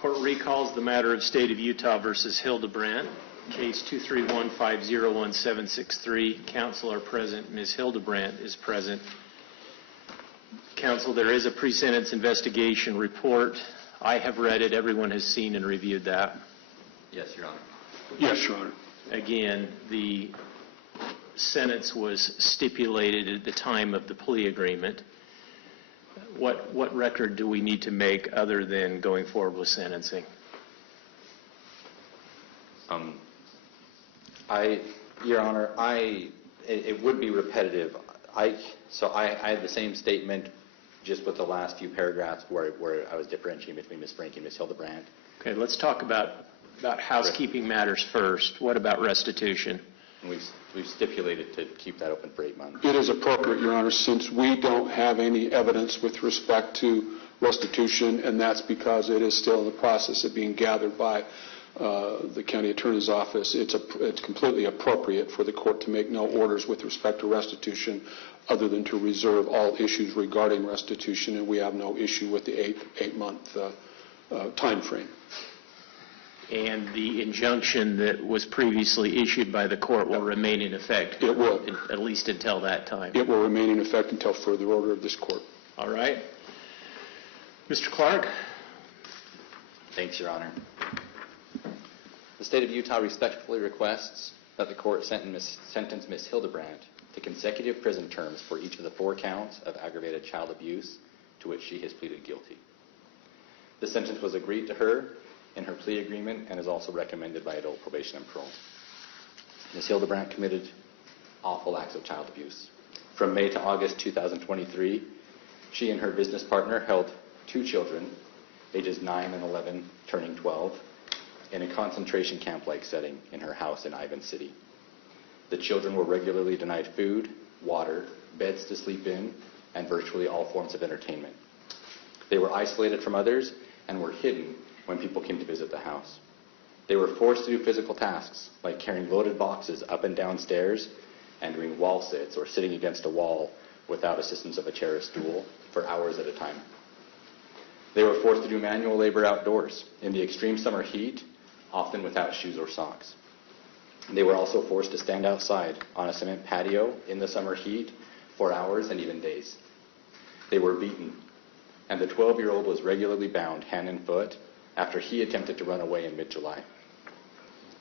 Court recalls the matter of State of Utah versus Hildebrandt, case 231501763. Counsel are present. Ms. Hildebrandt is present. Counsel, there is a pre-sentence investigation report. I have read it. Everyone has seen and reviewed that. Yes, Your Honor. Yes, Your Honor. Again, the sentence was stipulated at the time of the plea agreement. What record do we need to make other than going forward with sentencing? Your Honor, it would be repetitive. I had the same statement just with the last few paragraphs where I was differentiating between Ms. Frank and Ms. Hildebrandt. Okay, let's talk about housekeeping matters first. What about restitution? We've stipulated to keep that open for 8 months. It is appropriate, Your Honor, since we don't have any evidence with respect to restitution, and that's because it is still in the process of being gathered by the county attorney's office. It's completely appropriate for the court to make no orders with respect to restitution other than to reserve all issues regarding restitution, and we have no issue with the eight-month time frame. And the injunction that was previously issued by the court will remain in effect? It will. At least until that time? It will remain in effect until further order of this court. All right. Mr. Clark? Thanks, Your Honor. The State of Utah respectfully requests that the court sentence Ms. Hildebrandt to consecutive prison terms for each of the 4 counts of aggravated child abuse to which she has pleaded guilty. The sentence was agreed to her in her plea agreement and is also recommended by adult probation and parole. Ms. Hildebrandt committed awful acts of child abuse. From May to August 2023, she and her business partner held 2 children, ages 9 and 11, turning 12, in a concentration camp-like setting in her house in Ivan City. The children were regularly denied food, water, beds to sleep in, and virtually all forms of entertainment. They were isolated from others and were hidden when people came to visit the house. They were forced to do physical tasks like carrying loaded boxes up and down stairs and doing wall sits or sitting against a wall without assistance of a chair or stool for hours at a time. They were forced to do manual labor outdoors in the extreme summer heat, often without shoes or socks. They were also forced to stand outside on a cement patio in the summer heat for hours and even days. They were beaten, and the 12-year-old was regularly bound hand and foot after he attempted to run away in mid-July.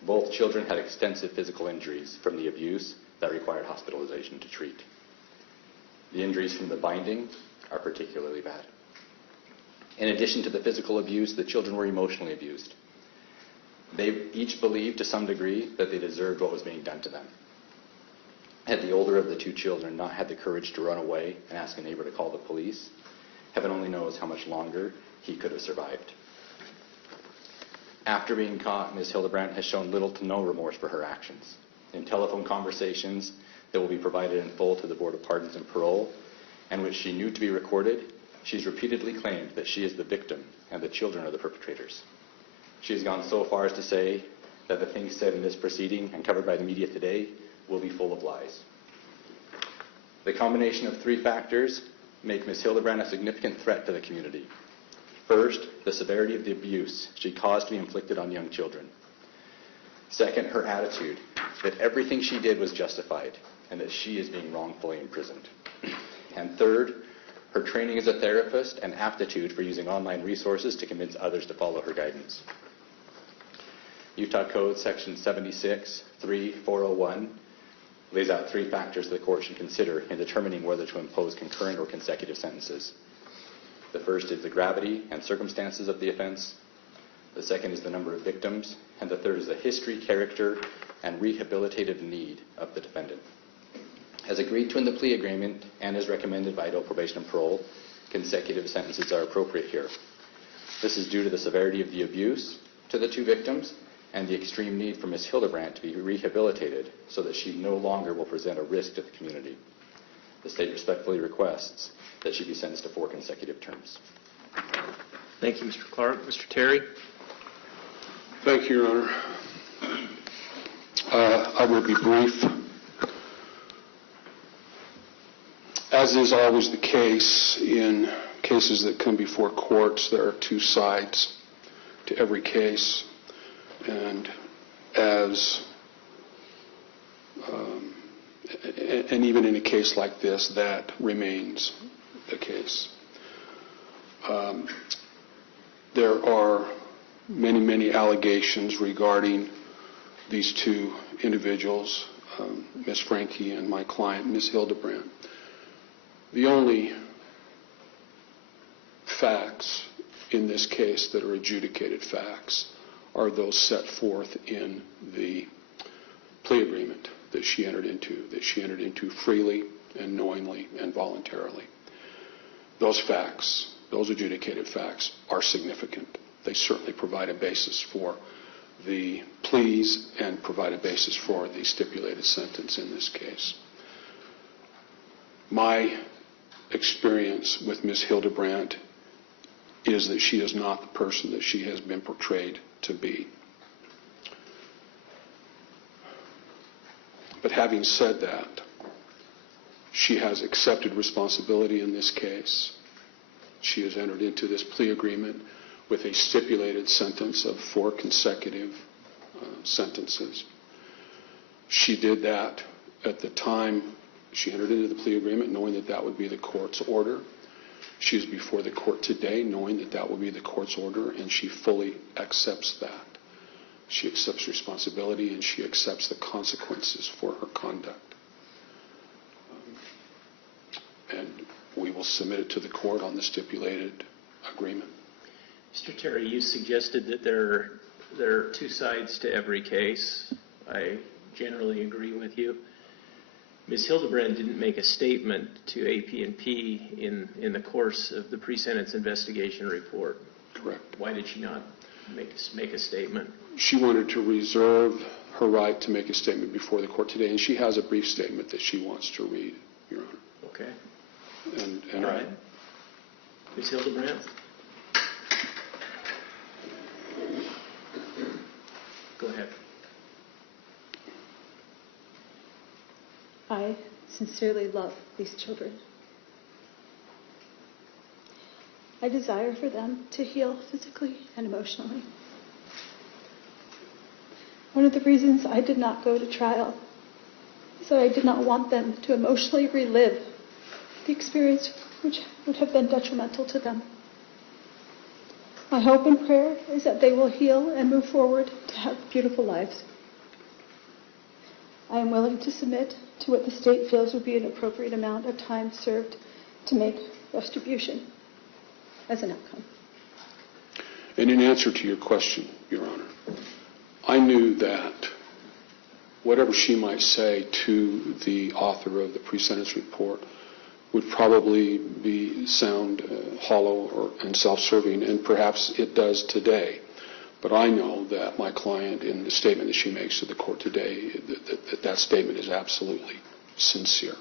Both children had extensive physical injuries from the abuse that required hospitalization to treat. The injuries from the binding are particularly bad. In addition to the physical abuse, the children were emotionally abused. They each believed to some degree that they deserved what was being done to them. Had the older of the 2 children not had the courage to run away and ask a neighbor to call the police, heaven only knows how much longer he could have survived. After being caught, Ms. Hildebrandt has shown little to no remorse for her actions. In telephone conversations that will be provided in full to the Board of Pardons and Parole, and which she knew to be recorded, she's repeatedly claimed that she is the victim and the children are the perpetrators. She has gone so far as to say that the things said in this proceeding and covered by the media today will be full of lies. The combination of 3 factors make Ms. Hildebrandt a significant threat to the community. First, the severity of the abuse she caused to be inflicted on young children. Second, her attitude that everything she did was justified and that she is being wrongfully imprisoned. And third, her training as a therapist and aptitude for using online resources to convince others to follow her guidance. Utah Code Section 76-3401 lays out 3 factors the court should consider in determining whether to impose concurrent or consecutive sentences. The first is the gravity and circumstances of the offense. The second is the number of victims. And the third is the history, character, and rehabilitative need of the defendant. As agreed to in the plea agreement and as recommended by adult probation and parole, consecutive sentences are appropriate here. This is due to the severity of the abuse to the 2 victims and the extreme need for Ms. Hildebrandt to be rehabilitated so that she no longer will present a risk to the community. The state respectfully requests that she be sentenced to 4 consecutive terms. Thank you, Mr. Clark. Mr. Terry? Thank you, Your Honor. I will be brief. As is always the case in cases that come before courts, there are 2 sides to every case, and and even in a case like this, that remains the case. There are many, many allegations regarding these two individuals, Ms. Franke and my client, Ms. Hildebrandt. The only facts in this case that are adjudicated facts are those set forth in the plea agreement that she entered into freely and knowingly and voluntarily. Those facts, those adjudicated facts, are significant. They certainly provide a basis for the pleas and provide a basis for the stipulated sentence in this case. My experience with Ms. Hildebrandt is that she is not the person that she has been portrayed to be. But having said that, she has accepted responsibility in this case. She has entered into this plea agreement with a stipulated sentence of 4 consecutive sentences. She did that at the time she entered into the plea agreement, knowing that that would be the court's order. She is before the court today knowing that that will be the court's order, and she fully accepts that. She accepts responsibility, and she accepts the consequences for her conduct. And we will submit it to the court on the stipulated agreement. Mr. Terry, you suggested that there are two sides to every case. I generally agree with you. Ms. Hildebrandt didn't make a statement to AP&P in the course of the pre-sentence investigation report. Correct. Why did she not make a statement? She wanted to reserve her right to make a statement before the court today, and she has a brief statement that she wants to read, Your Honor. Okay. And all right. Ms. Hildebrandt? Go ahead. I sincerely love these children. I desire for them to heal physically and emotionally. One of the reasons I did not go to trial is that I did not want them to emotionally relive the experience which would have been detrimental to them. My hope and prayer is that they will heal and move forward to have beautiful lives. I am willing to submit to what the state feels would be an appropriate amount of time served to make retribution as an outcome. And in answer to your question, Your Honor, I knew that whatever she might say to the author of the pre-sentence report would probably sound hollow and self-serving, and perhaps it does today. But I know that my client, in the statement that she makes to the court today, that statement is absolutely sincere.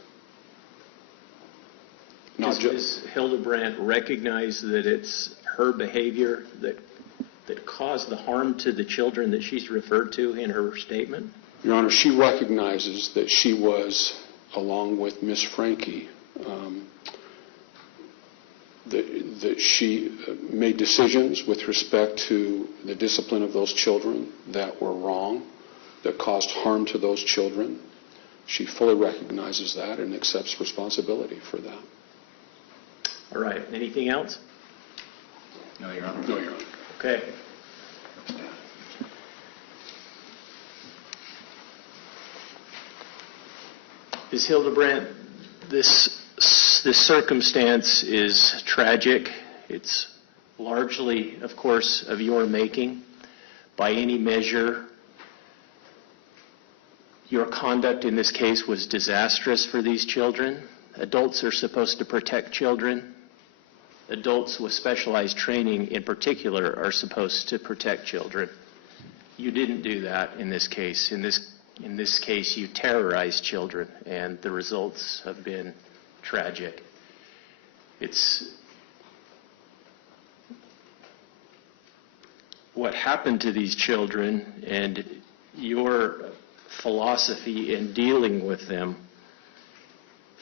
Does Ms. Hildebrandt recognize that it's her behavior that caused the harm to the children that she's referred to in her statement? Your Honor, she recognizes that she was, along with Ms. Franke, that she made decisions with respect to the discipline of those children that were wrong, that caused harm to those children. She fully recognizes that and accepts responsibility for that. All right. Anything else? No, Your Honor. No, Your Honor. Okay. Ms. Hildebrandt, this circumstance is tragic. It's largely, of course, of your making. By any measure, your conduct in this case was disastrous for these children. Adults are supposed to protect children. Adults with specialized training in particular are supposed to protect children. You didn't do that in this case. In this case, you terrorized children, and the results have been tragic. It's what happened to these children, and your philosophy in dealing with them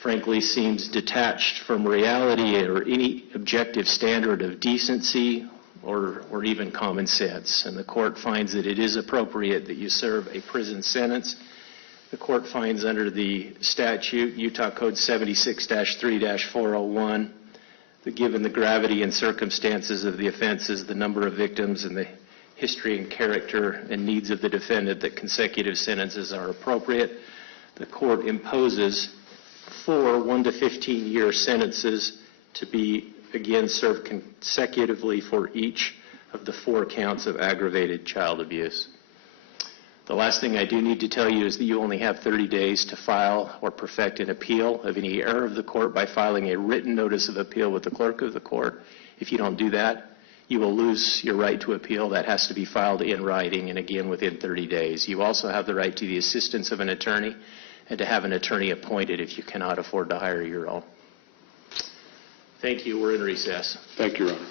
frankly seems detached from reality or any objective standard of decency or even common sense. And the court finds that it is appropriate that you serve a prison sentence. The court finds under the statute, Utah Code 76-3-401, that given the gravity and circumstances of the offenses, the number of victims, and the history and character and needs of the defendant, that consecutive sentences are appropriate. The court imposes 4 1 to 15-year sentences to be, again, served consecutively for each of the 4 counts of aggravated child abuse. The last thing I do need to tell you is that you only have 30 days to file or perfect an appeal of any error of the court by filing a written notice of appeal with the clerk of the court. If you don't do that, you will lose your right to appeal. That has to be filed in writing, and again within 30 days. You also have the right to the assistance of an attorney and to have an attorney appointed if you cannot afford to hire your own. Thank you. We're in recess. Thank you, Your Honor.